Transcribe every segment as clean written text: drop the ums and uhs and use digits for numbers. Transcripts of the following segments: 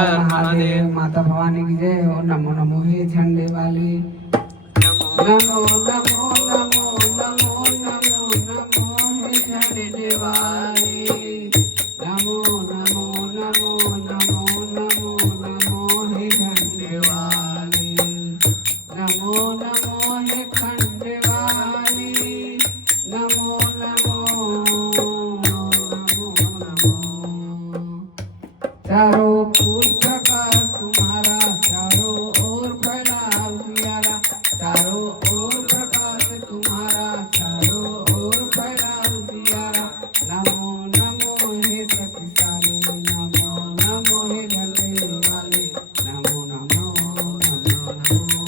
महादेव। माता भवानी की जय हो। नमो नमो हे झंडे वाली। नमो नमो नमो नमो नमो नमो हे झंडे वाली। नमो नमो नमो नमो नमो नमो हे झंडे वाली। नमो नमो हे खंडे वाली। नमो नमो नमो नमो। चारों फूल प्रकाश तुम्हारा, चारों ओर फैला उजियारा। चारों ओर प्रकाश तुम्हारा, चारों ओर फैला उजियारा। नमो नमो हे शक्तिशाली। नमो नमो हे झंडे वाले। नमो नमो नमो नमो।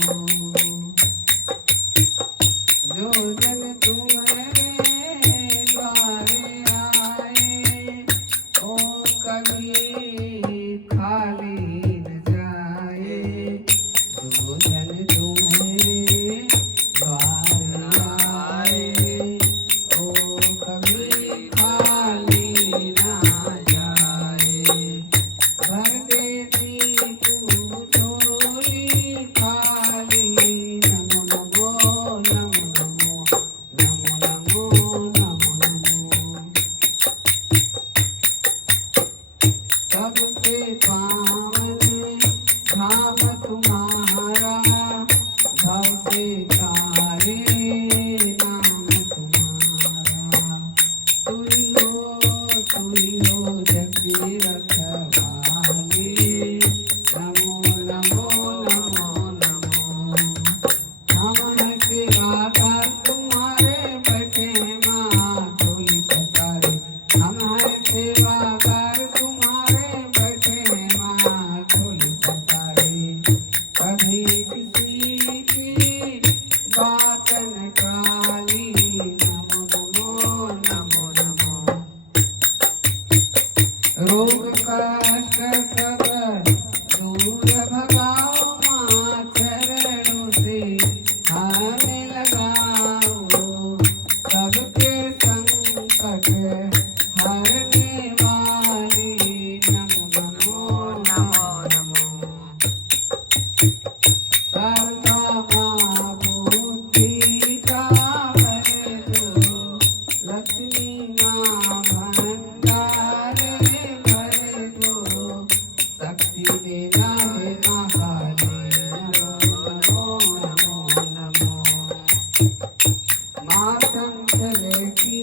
जो जन तुम्हारे द्वारे आए, ओ कभी खाली न जाए। जो जन तुम्हारे द्वार आए, ओ कभी खाली न जाए। भर देती तू झोली खाली। नमो नमो नमो नमो नमो नमो नमो नमो। सबसे पावन धाम तुम्हारा, भव से तारे नाम तुम्हारा। तू ही हो जग की रखवाली। नमो नमो नमो नमो। हम हैं सेवादार तुम्हारे, बैठे माँ झोली पसारे। हम हैं सेवादार तुम्हारे, बैठे माँ झोली पसारे। कभी किसी की बात न टाली। नमो नमो नमो नमो। रोग कष्ट सब दूर भगाओ, माँ चरणों से हमें लगाओ। सबके संकट हरने वाली। नमो नमो नमो नमो। सरदा माँ बुद्धि का भर दो, लक्ष्मी माँ भंडार भर दो। शक्ति देना है माँ काली। नमो नमो नमो। माँ संचल की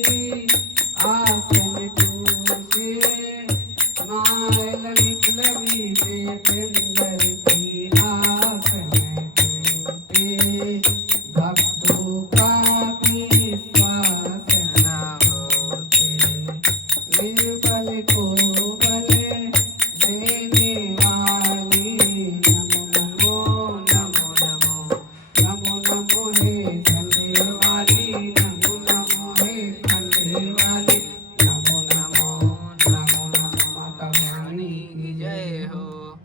आसन टूटे, माँ ललित लवी से